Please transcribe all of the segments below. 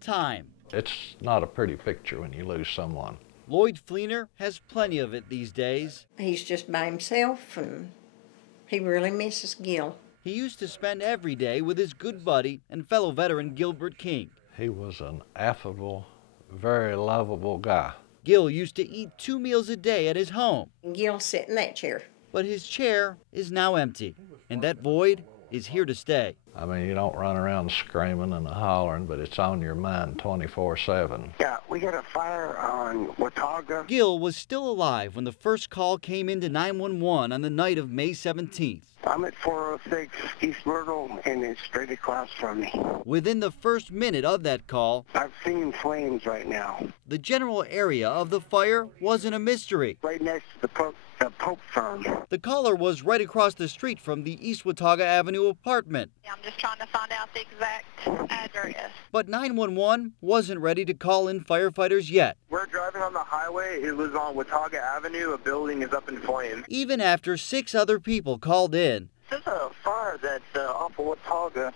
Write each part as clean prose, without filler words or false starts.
time. It's not a pretty picture when you lose someone. Lloyd Fleener has plenty of it these days. He's just by himself, and he really misses Gil. He used to spend every day with his good buddy and fellow veteran Gilbert King. He was an affable, very lovable guy. Gil used to eat 2 meals a day at his home. Gil sat in that chair. But his chair is now empty, and that void is here to stay. I mean, you don't run around screaming and hollering, but it's on your mind 24/7. Yeah, we got a fire on Watauga. Gil was still alive when the first call came into 911 on the night of May 17th. I'm at 406 East Myrtle, and it's straight across from me. Within the first minute of that call, I've seen flames right now. the general area of the fire wasn't a mystery. Right next to the Pope firm. The caller was right across the street from the East Watauga Avenue apartment. I'm just trying to find out the exact address. But 911 wasn't ready to call in firefighters yet. We're driving on the highway. It was on Watauga Avenue. A building is up in flames. Even after 6 other people called in. There's a fire that's off of Watauga.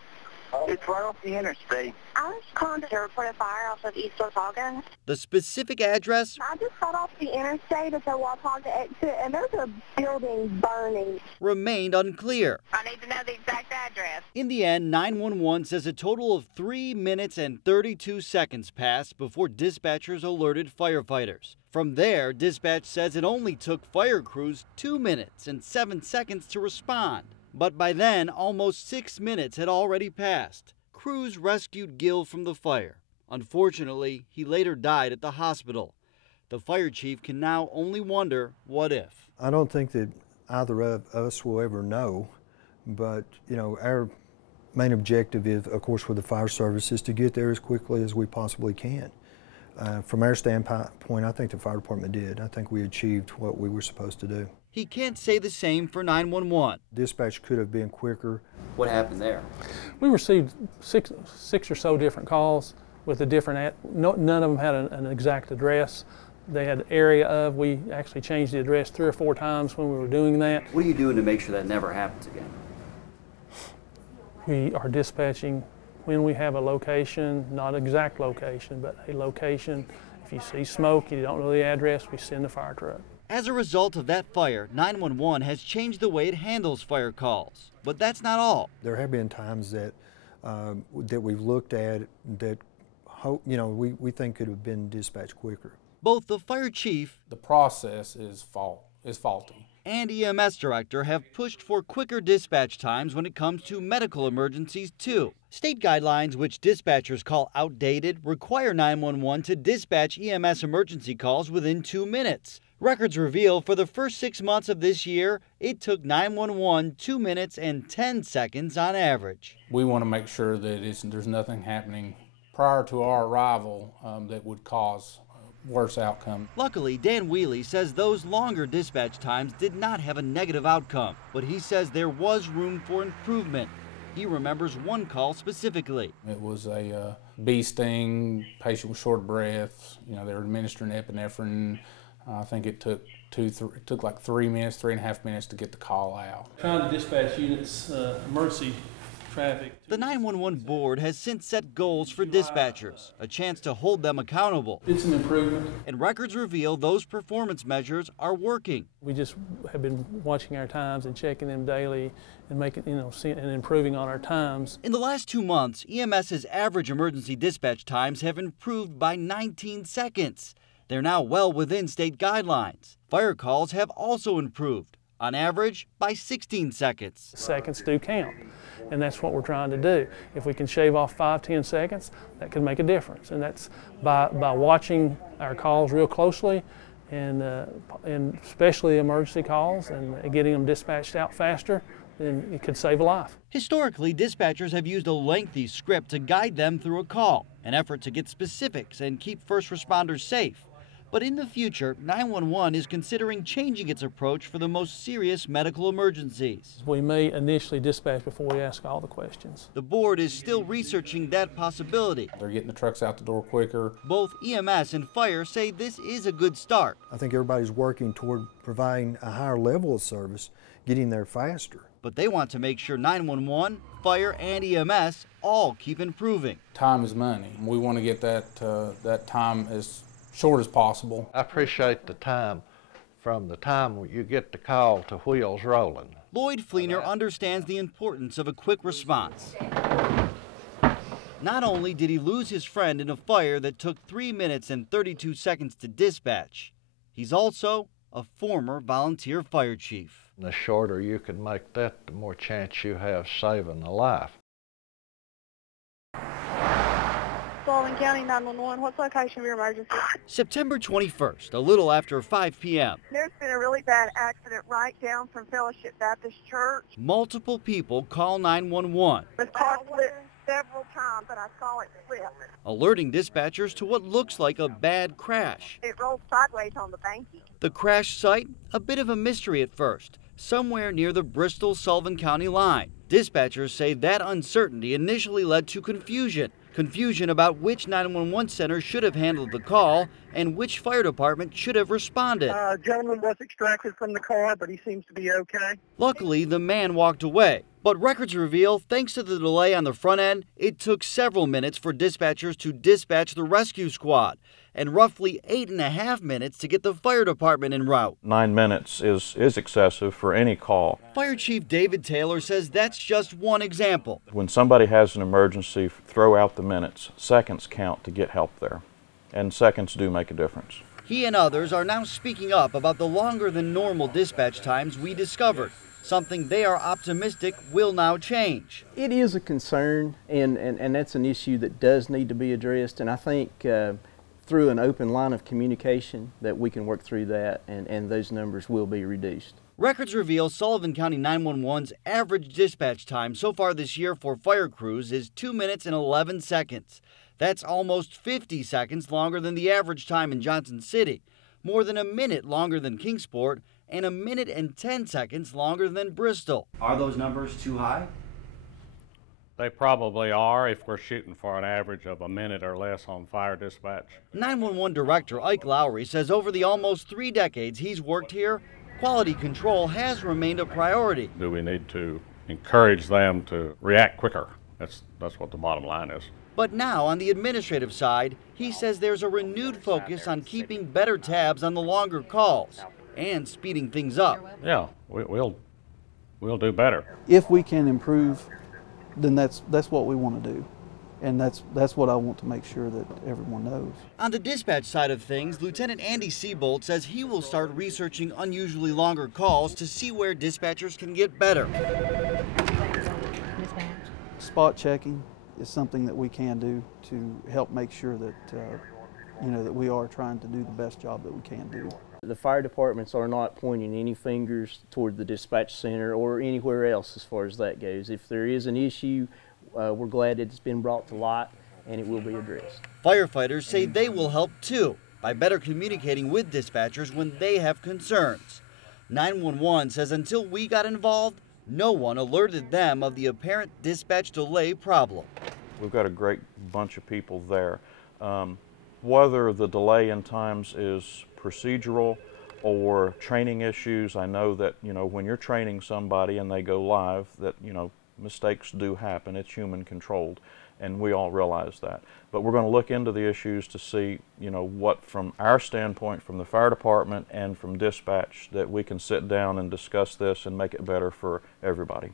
It's right off the interstate. I was calling to report a fire off of East Watauga. The specific address I just got off the interstate at the Watauga exit, and there's a building burning. remained unclear. I need to know the exact address. In the end, 911 says a total of 3 minutes and 32 seconds passed before dispatchers alerted firefighters. From there, dispatch says it only took fire crews 2 minutes and 7 seconds to respond. But by then, almost 6 minutes had already passed. Crews rescued Gil from the fire. Unfortunately, he later died at the hospital. The fire chief can now only wonder what if. I don't think that either of us will ever know, but our main objective is, of course, with the fire service is to get there as quickly as we possibly can. From our standpoint, I think the fire department did. I think we achieved what we were supposed to do. He can't say the same for 911. Dispatch could have been quicker. What happened there? We received six or so different calls with a different, none of them had an exact address. They had area of, we actually changed the address 3 or 4 times when we were doing that. What are you doing to make sure that never happens again? We are dispatching when we have a location, not exact location, but a location. If you see smoke, you don't know the address, we send the fire truck. As a result of that fire, 911 has changed the way it handles fire calls. But that's not all. There have been times that we've looked at that we think could have been dispatched quicker. Both the fire chief, the process is faulty, and EMS director have pushed for quicker dispatch times when it comes to medical emergencies too. State guidelines, which dispatchers call outdated, require 911 to dispatch EMS emergency calls within 2 minutes. Records reveal for the first 6 months of this year, it took 911 2 minutes and 10 seconds on average. We want to make sure that there's nothing happening prior to our arrival that would cause worse outcome. Luckily, Dan Wheely says those longer dispatch times did not have a negative outcome, but he says there was room for improvement. He remembers one call specifically. It was a bee sting, patient was short of breath, they were administering epinephrine. I think it took like 3 minutes, 3.5 minutes to get the call out. Trying to dispatch units, emergency traffic. The 911 board has since set goals for dispatchers, a chance to hold them accountable. It's an improvement. And records reveal those performance measures are working. We just have been watching our times and checking them daily and making, and improving on our times. In the last 2 months, EMS's average emergency dispatch times have improved by 19 seconds. They're now well within state guidelines. Fire calls have also improved, on average by 16 seconds. Seconds do count, and that's what we're trying to do. If we can shave off 5-10 seconds, that can make a difference, and that's by watching our calls real closely, and especially emergency calls, and getting them dispatched out faster, then it could save a life. Historically, dispatchers have used a lengthy script to guide them through a call, an effort to get specifics and keep first responders safe. But in the future, 911 is considering changing its approach for the most serious medical emergencies. We may initially dispatch before we ask all the questions. The board is still researching that possibility. They're getting the trucks out the door quicker. Both EMS and fire say this is a good start. I think everybody's working toward providing a higher level of service, getting there faster. but they want to make sure 911, fire, and EMS all keep improving. Time is money. We want to get that time as short as possible. I appreciate the time from the time you get the call to wheels rolling. Lloyd Fleener understands the importance of a quick response. Not only did he lose his friend in a fire that took 3 minutes and 32 seconds to dispatch, he's also a former volunteer fire chief. The shorter you can make that, the more chance you have saving a life. Sullivan County 911, what's the location of your emergency? September 21st, a little after 5 p.m. There's been a really bad accident right down from Fellowship Baptist Church. Multiple people call 911. The car flipped several times, and I saw it flip. Alerting dispatchers to what looks like a bad crash. It rolled sideways on the banking. The crash site, a bit of a mystery at first, somewhere near the Bristol-Sullivan County line. Dispatchers say that uncertainty initially led to confusion. Confusion about which 911 center should have handled the call and which fire department should have responded. A gentleman was extracted from the car, but he seems to be okay. Luckily, the man walked away. But records reveal, thanks to the delay on the front end, it took several minutes for dispatchers to dispatch the rescue squad, and roughly 8.5 minutes to get the fire department en route. 9 minutes is excessive for any call. Fire Chief David Taylor says that's just one example. When somebody has an emergency, throw out the minutes. Seconds count to get help there, and seconds do make a difference. He and others are now speaking up about the longer than normal dispatch times we discovered, something they are optimistic will now change. It is a concern, and that's an issue that does need to be addressed, and I think through an open line of communication that we can work through that, and those numbers will be reduced. Records reveal Sullivan County 911's average dispatch time so far this year for fire crews is 2 minutes and 11 seconds. That's almost 50 seconds longer than the average time in Johnson City, more than a minute longer than Kingsport, and a minute and 10 seconds longer than Bristol. Are those numbers too high? They probably are if we're shooting for an average of a minute or less on fire dispatch. 911 Director Ike Lowry says over the almost 3 decades he's worked here, quality control has remained a priority. Do we need to encourage them to react quicker? That's what the bottom line is. But now on the administrative side, he says there's a renewed focus on keeping better tabs on the longer calls and speeding things up. Yeah, we'll do better. If we can improve, then that's what we want to do. And that's what I want to make sure that everyone knows. On the dispatch side of things, Lieutenant Andy Seabolt says he will start researching unusually longer calls to see where dispatchers can get better. Spot checking is something that we can do to help make sure that that we are trying to do the best job that we can do. The fire departments are not pointing any fingers toward the dispatch center or anywhere else as far as that goes. If there is an issue, we're glad it's been brought to light and it will be addressed. Firefighters say they will help too by better communicating with dispatchers when they have concerns. 911 says until we got involved, no one alerted them of the apparent dispatch delay problem. We've got a great bunch of people there. Whether the delay in times is procedural or training issues, I know that when you're training somebody and they go live, that mistakes do happen. It's human controlled, and we all realize that. But we're going to look into the issues to see what from our standpoint, from the fire department and from dispatch, that we can sit down and discuss this and make it better for everybody.